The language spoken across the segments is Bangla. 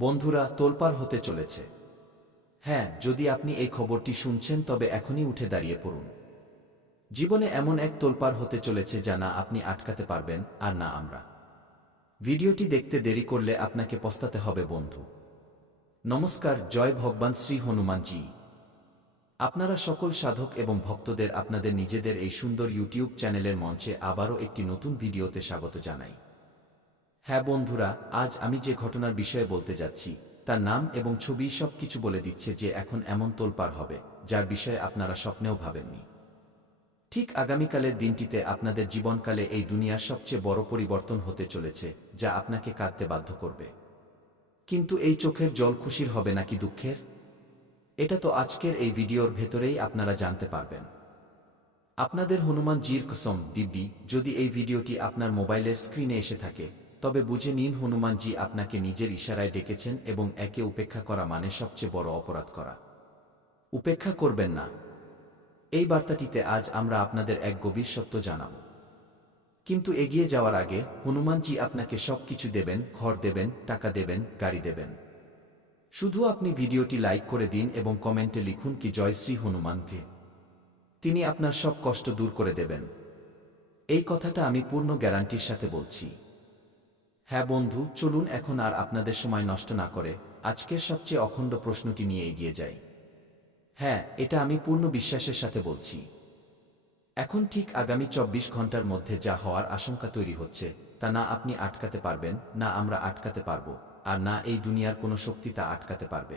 বন্ধুরা, তোলপাড় হতে চলেছে। হ্যাঁ যদি আপনি এই খবরটি শুনছেন, তবে এখনই উঠে দাঁড়িয়ে পড়ুন। জীবনে এমন এক তোলপাড় হতে চলেছে যা না আপনি আটকাতে পারবেন আর না আমরা। ভিডিওটি দেখতে দেরি করলে আপনাকে পস্তাতে হবে, বন্ধু। নমস্কার, জয় ভগবান শ্রী হনুমানজি। আপনারা সকল সাধক এবং ভক্তদের, আপনাদের নিজেদের এই সুন্দর ইউটিউব চ্যানেলের মঞ্চে আবারও একটি নতুন ভিডিওতে স্বাগত জানাই। হ্যাঁ বন্ধুরা, আজ আমি যে ঘটনার বিষয়ে বলতে যাচ্ছি, তার নাম এবং ছবি সব কিছু বলে দিচ্ছে যে এখন এমন তোলপার হবে, যার বিষয়ে আপনারা স্বপ্নেও ভাবেননি। ঠিক আগামীকালের দিনটিতে আপনাদের জীবনকালে এই দুনিয়ার সবচেয়ে বড় পরিবর্তন হতে চলেছে, যা আপনাকে কাঁদতে বাধ্য করবে। কিন্তু এই চোখের জল খুশির হবে নাকি দুঃখের? এটা তো আজকের এই ভিডিওর ভেতরেই আপনারা জানতে পারবেন। আপনাদের হনুমান জির কসম, দিব্যি, যদি এই ভিডিওটি আপনার মোবাইলের স্ক্রিনে এসে থাকে তবে বুঝে নিন হনুমানজি আপনাকে নিজের ইশারায় ডেকেছেন এবং একে উপেক্ষা করা মানে সবচেয়ে বড় অপরাধ করা। উপেক্ষা করবেন না। এই বার্তাটিতে আজ আমরা আপনাদের এক গভীর সত্য জানাব। কিন্তু এগিয়ে যাওয়ার আগে হনুমানজি আপনাকে সব কিছু দেবেন, ঘর দেবেন, টাকা দেবেন, গাড়ি দেবেন। শুধু আপনি ভিডিওটি লাইক করে দিন এবং কমেন্টে লিখুন কি জয়শ্রী হনুমানকে। তিনি আপনার সব কষ্ট দূর করে দেবেন। এই কথাটা আমি পূর্ণ গ্যারান্টির সাথে বলছি। হ্যাঁ বন্ধু, চলুন এখন আর আপনাদের সময় নষ্ট না করে, আজকের সবচেয়ে অখণ্ড প্রশ্নটি নিয়ে এগিয়ে যাই। হ্যাঁ এটা আমি পূর্ণ বিশ্বাসের সাথে বলছি। এখন ঠিক আগামী চব্বিশ ঘণ্টার মধ্যে যা হওয়ার আশঙ্কা তৈরি হচ্ছে, তা না আপনি আটকাতে পারবেন, না আমরা আটকাতে পারব, আর না এই দুনিয়ার কোনো শক্তি তা আটকাতে পারবে।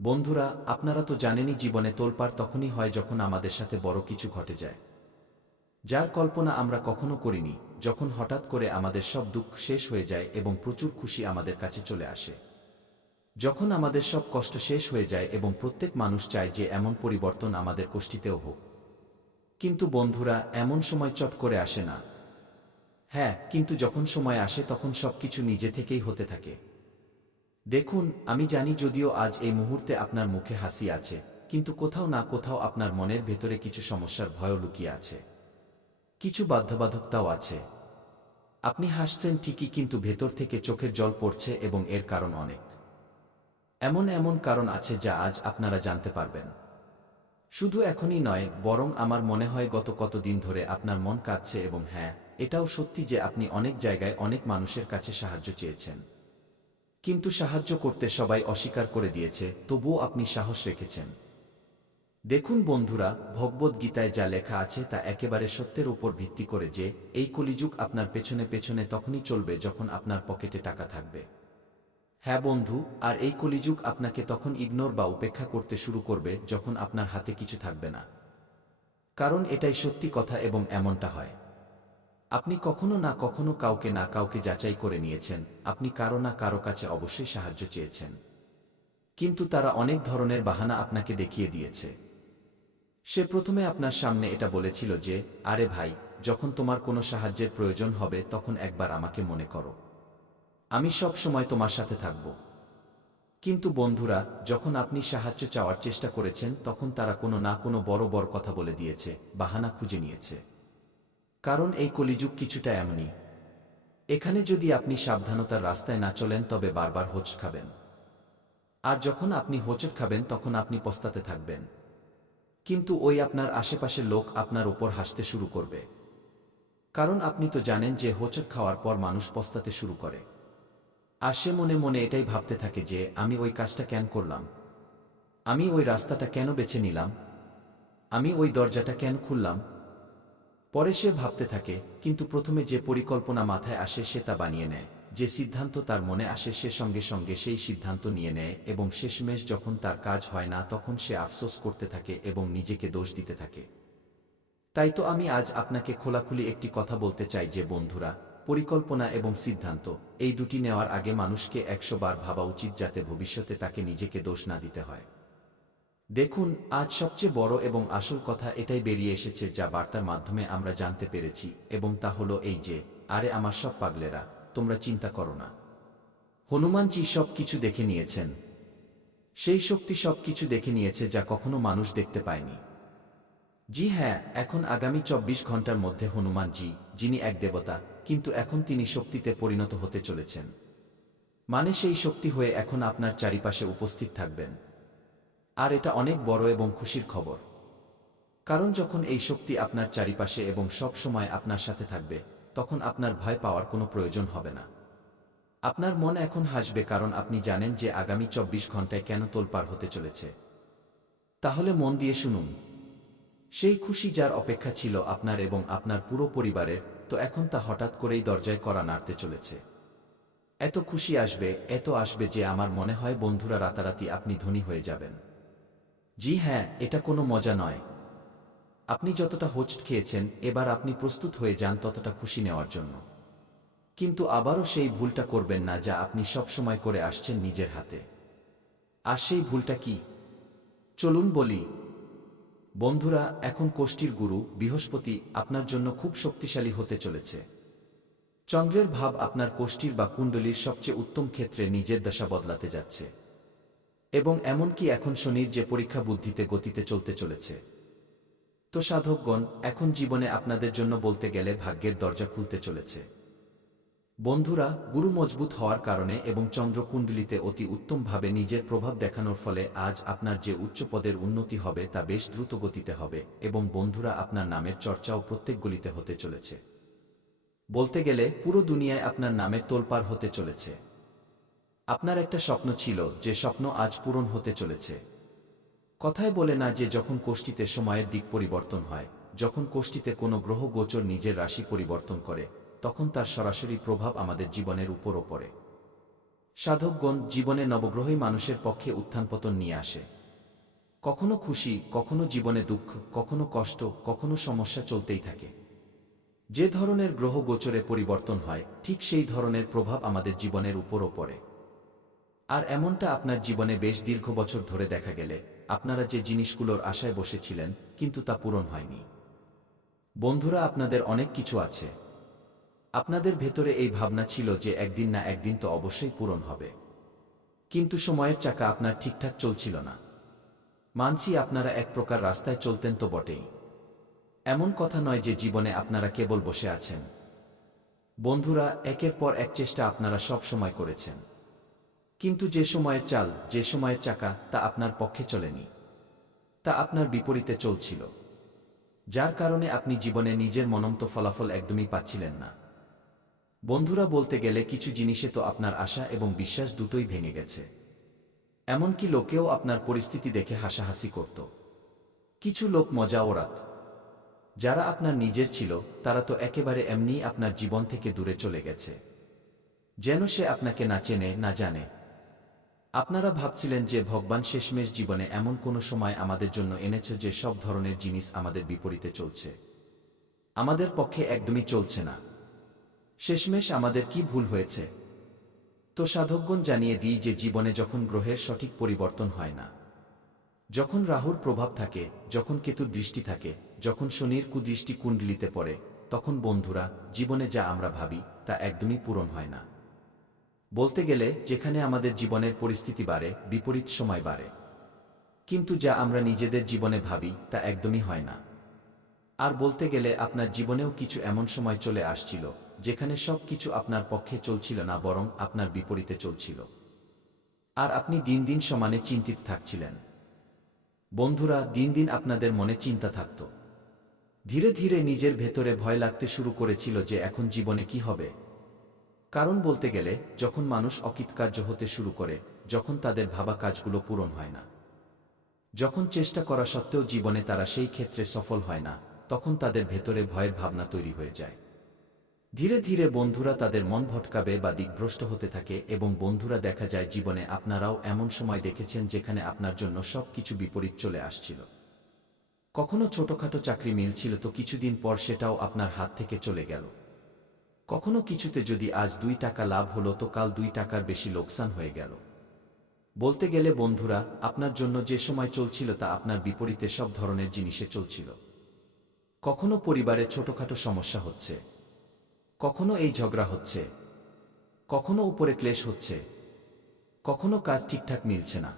বন্ধুরা, আপনারা তো জানেনই জীবনে তোলপাড় তখনই হয় যখন আমাদের সাথে বড় কিছু ঘটে যায়। যার কল্পনা আমরা কখনো করিনি, যখন হঠাৎ করে আমাদের সব দুঃখ শেষ হয়ে যায় এবং প্রচুর খুশি আমাদের কাছে চলে আসে। যখন আমাদের সব কষ্ট শেষ হয়ে যায় এবং প্রত্যেক মানুষ চায় যে এমন পরিবর্তন আমাদের কোষ্ঠীতেও হোক। কিন্তু বন্ধুরা, এমন সময় চট করে আসে না। হ্যাঁ কিন্তু যখন সময় আসে তখন সবকিছু নিজে থেকেই হতে থাকে। দেখুন, আমি জানি যদিও আজ এই মুহূর্তে আপনার মুখে হাসি আছে, কিন্তু কোথাও না কোথাও আপনার মনের ভেতরে কিছু সমস্যার ভয় লুকিয়ে আছে। কিছু বাধ্যবাধকতাও আছে। আপনি হাসছেন ঠিকই কিন্তু ভেতর থেকে চোখের জল পড়ছে এবং এর কারণ অনেক। এমন এমন কারণ আছে যা আজ আপনারা জানতে পারবেন। শুধু এখনই নয়, বরং আমার মনে হয় গত কতদিন ধরে আপনার মন কাঁদছে এবং হ্যাঁ এটাও সত্যি যে আপনি অনেক জায়গায় অনেক মানুষের কাছে সাহায্য চেয়েছেন। কিন্তু সাহায্য করতে সবাই অস্বীকার করে দিয়েছে, তবুও আপনি সাহস রেখেছেন। দেখুন বন্ধুরা ভগবদ গীতায় যা লেখা আছে তা একেবারে সত্যের উপর ভিত্তি করে যে, এই কলিযুগ আপনার পেছনে পেছনে তখনই চলবে যখন আপনার পকেটে টাকা থাকবে। হ্যাঁ বন্ধু, আর এই কলিযুগ আপনাকে তখন ইগনোর বা উপেক্ষা করতে শুরু করবে যখন আপনার হাতে কিছু থাকবে না। কারণ এটাই সত্যি কথা এবং এমনটা হয়। আপনি কখনো না কখনো কাউকে না কাউকে যাচাই করে নিয়েছেন, আপনি কারও না কারও কাছে অবশ্যই সাহায্য চেয়েছেন। কিন্তু তারা অনেক ধরনের বাহানা আপনাকে দেখিয়ে দিয়েছে। সে প্রথমে আপনার সামনে এটা বলেছিল যে, আরে ভাই, যখন তোমার কোনো সাহায্যের প্রয়োজন হবে, তখন একবার আমাকে মনে করো। আমি সব সময় তোমার সাথে থাকব। কিন্তু বন্ধুরা, যখন আপনি সাহায্য চাওয়ার চেষ্টা করেছেন, তখন তারা কোনো না কোনো বড় বড় কথা বলে দিয়েছে, বাহানা খুঁজে নিয়েছে। কারণ এই কলিযুগ কিছুটা এমনই। এখানে যদি আপনি সাবধানতার রাস্তায় না চলেন, তবে বারবার হোচ খাবেন। আর যখন আপনি হোঁচট খাবেন, তখন আপনি পস্তাতে থাকবেন। কিন্তু ওই আপনার আশেপাশের লোক আপনার ওপর হাসতে শুরু করবে। কারণ আপনি তো জানেন যে হোঁচট খাওয়ার পর মানুষ পস্তাতে শুরু করে। আর সে মনে মনে এটাই ভাবতে থাকে যে, আমি ওই কাজটা কেন করলাম? আমি ওই রাস্তাটা কেন বেছে নিলাম? আমি ওই দরজাটা কেন খুললাম? পরে সে ভাবতে থাকে, কিন্তু প্রথমে যে পরিকল্পনা মাথায় আসে সে তা বানিয়ে নেয়। যে সিদ্ধান্ত তার মনে আসে সে সঙ্গে সঙ্গে সেই সিদ্ধান্ত নিয়ে নেয় এবং শেষমেশ যখন তার কাজ হয় না তখন সে আফসোস করতে থাকে এবং নিজেকে দোষ দিতে থাকে। তাই তো আমি আজ আপনাকে খোলাখুলি একটি কথা বলতে চাই যে বন্ধুরা, পরিকল্পনা এবং সিদ্ধান্ত, এই দুটি নেওয়ার আগে মানুষকে একশো বার ভাবা উচিত যাতে ভবিষ্যতে তাকে নিজেকে দোষ না দিতে হয়। দেখুন, আজ সবচেয়ে বড় এবং আসল কথা এটাই বেরিয়ে এসেছে যা বার্তার মাধ্যমে আমরা জানতে পেরেছি এবং তা হলো এই যে, আরে আমার সব পাগলেরা। তোমরা চিন্তা করো না। হনুমানজি সব কিছু দেখে নিয়েছেন। সেই শক্তি সব কিছু দেখে নিয়েছে যা কখনো মানুষ দেখতে পায়নি। জি হ্যাঁ এখন আগামী চব্বিশ ঘণ্টার মধ্যে হনুমানজি, যিনি এক দেবতা, কিন্তু এখন তিনি শক্তিতে পরিণত হতে চলেছেন। মানে সেই শক্তি হয়ে এখন আপনার চারিপাশে উপস্থিত থাকবেন। আর এটা অনেক বড় এবং খুশির খবর। কারণ যখন এই শক্তি আপনার চারিপাশে এবং সব সময় আপনার সাথে থাকবে তখন আপনার ভয় পাওয়ার কোনো প্রয়োজন হবে না। আপনার মন এখন হাসবে কারণ আপনি জানেন যে আগামী চব্বিশ ঘন্টায় কেন তোলপার হতে চলেছে। তাহলে মন দিয়ে শুনুন। সেই খুশি যার অপেক্ষা ছিল আপনার এবং আপনার পুরো পরিবারের, তো এখন তা হঠাৎ করেই দরজায় করা নাড়তে চলেছে। এত খুশি আসবে, এত আসবে যে আমার মনে হয় বন্ধুরা রাতারাতি আপনি ধনী হয়ে যাবেন। জি হ্যাঁ এটা কোনো মজা নয়। আপনি যতটা হোস্ট খেয়েছেন, এবার আপনি প্রস্তুত হয়ে যান ততটা খুশি নেওয়ার জন্য। কিন্তু আবারও সেই ভুলটা করবেন না যা আপনি সবসময় করে আসছেন নিজের হাতে। আর সেই ভুলটা কি? চলুন বলি। বন্ধুরা, এখন কোষ্ঠীর গুরু, বৃহস্পতি, আপনার জন্য খুব শক্তিশালী হতে চলেছে। চন্দ্রের ভাব আপনার কোষ্ঠীর বা কুণ্ডলীর সবচেয়ে উত্তম ক্ষেত্রে নিজের দশা বদলাতে যাচ্ছে। এবং এমনকি এখন শনির যে পরীক্ষা বুদ্ধিতে গতিতে চলতে চলেছে। তো সাধকগণ এখন জীবনে আপনাদের জন্য বলতে গেলে ভাগ্যের দরজা খুলতে চলেছে। বন্ধুরা, গুরু মজবুত হওয়ার কারণে এবং চন্দ্রকুণ্ডলিতে অতি উত্তমভাবে নিজের প্রভাব দেখানোর ফলে আজ আপনার যে উচ্চ পদের উন্নতি হবে তা বেশ দ্রুত গতিতে হবে এবং বন্ধুরা আপনার নামের চর্চাও প্রত্যেক গলিতে হতে চলেছে। বলতে গেলে পুরো দুনিয়ায় আপনার নামের তোলপার হতে চলেছে। আপনার একটা স্বপ্ন ছিল যে স্বপ্ন আজ পূরণ হতে চলেছে। কথায় বলে না যে যখন কোষ্ঠীতে সময়ের দিক পরিবর্তন হয়, যখন কোষ্ঠীতে কোনো গ্রহ গোচর নিজের রাশি পরিবর্তন করে, তখন তার সরাসরি প্রভাব আমাদের জীবনের উপরও পড়ে। সাধকগণ জীবনে নবগ্রহই মানুষের পক্ষে উত্থানপতন নিয়ে আসে। কখনো খুশি, কখনো জীবনে দুঃখ, কখনো কষ্ট, কখনো সমস্যা চলতেই থাকে। যে ধরনের গ্রহ গোচরে পরিবর্তন হয়, ঠিক সেই ধরনের প্রভাব আমাদের জীবনের উপরও পড়ে। আর এমনটা আপনার জীবনে বেশ দীর্ঘ বছর ধরে দেখা গেলে আপনারা যে জিনিসগুলোর আশায় বসেছিলেন, কিন্তু তা পূরণ হয়নি। বন্ধুরা, আপনাদের অনেক কিছু আছে। আপনাদের ভেতরে এই ভাবনা ছিল যে একদিন না একদিন তো অবশ্যই পূরণ হবে। কিন্তু সময়ের চাকা আপনার ঠিকঠাক চলছিল না। মানছি আপনারা এক প্রকার রাস্তায় চলতেন তো বটেই। এমন কথা নয় যে জীবনে আপনারা কেবল বসে আছেন। বন্ধুরা, একের পর এক চেষ্টা আপনারা সব সময় করেছেন। কিন্তু যে সময়ের চাল, যে সময়ের চাকা, তা আপনার পক্ষে চলেনি। তা আপনার বিপরীতে চলছিল। যার কারণে আপনি জীবনে নিজের মনন্ত ফলাফল একদমই পাচ্ছিলেন না। বন্ধুরা বলতে গেলে কিছু জিনিসে তো আপনার আশা এবং বিশ্বাস দুটোই ভেঙে গেছে। এমনকি লোকেও আপনার পরিস্থিতি দেখে হাসাহাসি করত। কিছু লোক মজা ওরাত যারা আপনার নিজের ছিল, তারা তো একেবারে এমনিই আপনার জীবন থেকে দূরে চলে গেছে। যেন সে আপনাকে না চেনে, না জানে আপনারা ভাবছিলেন যে ভগবান শেষমেশ জীবনে এমন কোনো সময় আমাদের জন্য এনেছে যে সব ধরনের জিনিস আমাদের বিপরীতে চলছে। আমাদের পক্ষে একদমই চলছে না। শেষমেশ আমাদের কি ভুল হয়েছে? তো সাধকগণ জানিয়ে দিই যে জীবনে যখন গ্রহের সঠিক পরিবর্তন হয় না, যখন রাহুর প্রভাব থাকে, যখন কেতুর দৃষ্টি থাকে, যখন শনির কুদৃষ্টি কুণ্ডলিতে পড়ে, তখন বন্ধুরা, জীবনে যা আমরা ভাবি, তা একদমই পূরণ হয় না। বলতে গেলে, যেখানে আমাদের জীবনের পরিস্থিতি বাড়ে, বিপরীত সময় বাড়ে। কিন্তু যা আমরা নিজেদের জীবনে ভাবি, তা একদমই হয় না। আর বলতে গেলে, আপনার জীবনেও কিছু এমন সময় চলে আসছিল, যেখানে সব কিছু আপনার পক্ষে চলছিল না, বরং আপনার বিপরীতে চলছিল। আর আপনি দিন দিন সমানে চিন্তিত থাকছিলেন। বন্ধুরা, দিন দিন আপনাদের মনে চিন্তা থাকত। ধীরে ধীরে নিজের ভেতরে ভয় লাগতে শুরু করেছিল যে, এখন জীবনে কি হবে? কারণ বলতে গেলে, যখন মানুষ অকৃতকার্য হতে শুরু করে, যখন তাদের ভাবা কাজগুলো পূরণ হয় না। যখন চেষ্টা করা সত্ত্বেও জীবনে তারা সেই ক্ষেত্রে সফল হয় না, তখন তাদের ভেতরে ভয়ের ভাবনা তৈরি হয়ে যায়। ধীরে ধীরে বন্ধুরা তাদের মন ভটকাবে বা দিকভ্রষ্ট হতে থাকে এবং বন্ধুরা দেখা যায় জীবনে আপনারাও এমন সময় দেখেছেন যেখানে আপনার জন্য সব কিছু বিপরীত চলে আসছিল। কখনো ছোটখাটো চাকরি মিলছিল তো কিছুদিন পর সেটাও আপনার হাত থেকে চলে গেল। কখনো কিছুতে যদি আজ দুই টাকা লাভ হলো তো কাল দুই টাকার বেশি লোকসান হয়ে গেল। বলতে গেলে, বন্ধুরা, আপনার জন্য যে সময় চলছিল তা আপনার বিপরীতে সব ধরনের জিনিসে চলছিল। কখনো পরিবারে ছোটখাটো সমস্যা হচ্ছে। কখনো এই ঝগড়া হচ্ছে। কখনো উপরে ক্লেশ হচ্ছে। কখনো কাজ ঠিকঠাক মিলছে না।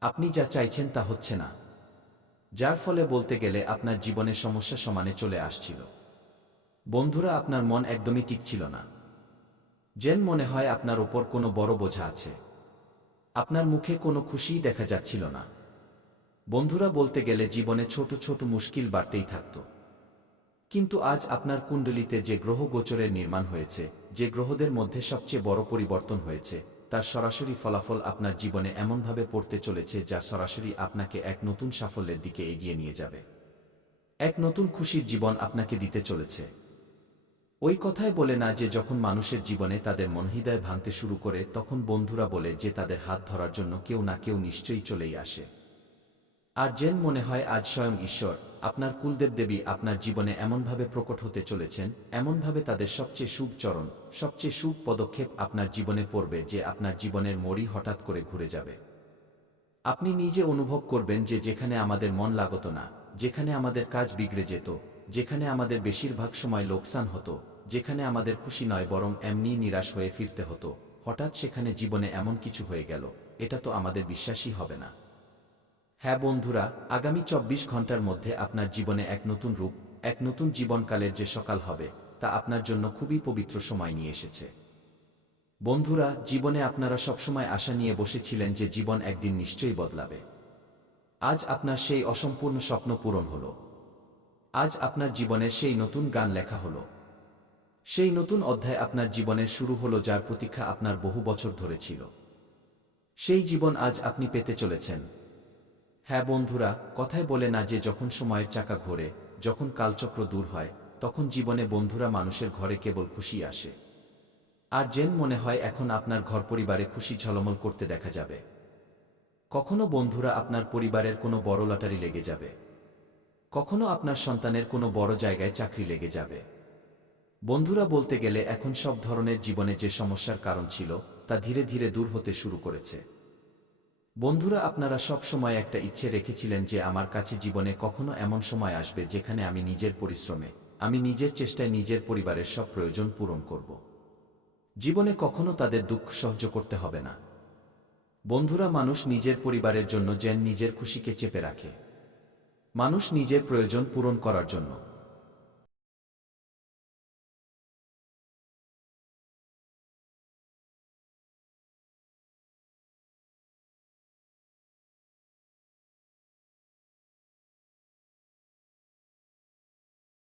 আপনি যা চাইছেন তা হচ্ছে না। যার ফলে বলতে গেলে, আপনার জীবনে সমস্যা সমানে চলে আসছিল। বন্ধুরা, আপনার মন একদমই টিকছিল না। যেন মনে হয় আপনার ওপর কোনো বড় বোঝা আছে। আপনার মুখে কোনো খুশিই দেখা যাচ্ছিল না। বন্ধুরা, বলতে গেলে জীবনে ছোট ছোট মুশকিল বাড়তেই থাকত। কিন্তু আজ আপনার কুণ্ডলিতে যে গ্রহ গোচরের নির্মাণ হয়েছে, যে গ্রহদের মধ্যে সবচেয়ে বড় পরিবর্তন হয়েছে, তার সরাসরি ফলাফল আপনার জীবনে এমনভাবে পড়তে চলেছে যা সরাসরি আপনাকে এক নতুন সাফল্যের দিকে এগিয়ে নিয়ে যাবে। এক নতুন খুশির জীবন আপনাকে দিতে চলেছে। ওই কথায় বলে না যে যখন মানুষের জীবনে তাদের মনহৃদয় ভাঙতে শুরু করে, তখন বন্ধুরা বলে যে তাদের হাত ধরার জন্য কেউ না কেউ নিশ্চয়ই চলেই আসে। আর যেন মনে হয় আজ স্বয়ং ঈশ্বর, আপনার কুলদেব দেবী আপনার জীবনে এমনভাবে প্রকট হতে চলেছেন, এমনভাবে তাদের সবচেয়ে শুভ চরণ, সবচেয়ে শুভ পদক্ষেপ আপনার জীবনে পড়বে যে আপনার জীবনের মরি হঠাৎ করে ঘুরে যাবে। আপনি নিজে অনুভব করবেন যে যেখানে আমাদের মন লাগত না, যেখানে আমাদের কাজ বিগড়ে যেত, যেখানে আমাদের বেশিরভাগ সময় লোকসান হতো যেখানে আমাদের খুশি নয় বরং এমনি নিরাশ হয়ে ফিরতে হতো। হঠাৎ সেখানে জীবনে এমন কিছু হয়ে গেল, এটা তো আমাদের বিশ্বাসই হবে না। হ্যাঁ বন্ধুরা, আগামী চব্বিশ ঘণ্টার মধ্যে আপনার জীবনে এক নতুন রূপ, এক নতুন জীবনকালের যে সকাল হবে, তা আপনার জন্য খুবই পবিত্র সময় নিয়ে এসেছে। বন্ধুরা, জীবনে আপনারা সবসময় আশা নিয়ে বসেছিলেন যে জীবন একদিন নিশ্চয়ই বদলাবে। আজ আপনার সেই অসম্পূর্ণ স্বপ্ন পূরণ হল। আজ আপনার জীবনের সেই নতুন গান লেখা হলো। সেই নতুন অধ্যায় আপনার জীবনের শুরু হলো যার প্রতীক্ষা আপনার বহু বছর ধরে ছিল। সেই জীবন আজ আপনি পেতে চলেছেন। হ্যাঁ বন্ধুরা, কথায় বলে না যে যখন সময়ের চাকা ঘোরে, যখন কালচক্র দূর হয়, তখন জীবনে বন্ধুরা মানুষের ঘরে কেবল খুশি আসে। আর যেন মনে হয় এখন আপনার ঘর পরিবারে খুশি ঝলমল করতে দেখা যাবে। কখনো বন্ধুরা আপনার পরিবারের কোনো বড় লটারি লেগে যাবে। কখনো আপনার সন্তানের কোনো বড় জায়গায় চাকরি লেগে যাবে। বন্ধুরা বলতে গেলে এখন সব ধরনের জীবনে যে সমস্যার কারণ ছিল, তা ধীরে ধীরে দূর হতে শুরু করেছে। বন্ধুরা আপনারা সব সময় একটা ইচ্ছে রেখেছিলেন যে আমার কাছে জীবনে কখনো এমন সময় আসবে যেখানে আমি নিজের পরিশ্রমে, আমি নিজের চেষ্টায় নিজের পরিবারের সব প্রয়োজন পূরণ করব। জীবনে কখনো তাদের দুঃখ সহ্য করতে হবে না। বন্ধুরা মানুষ নিজের পরিবারের জন্য যেন নিজের খুশিকে চেপে রাখে। মানুষ নিজের প্রয়োজন পূরণ করার জন্য।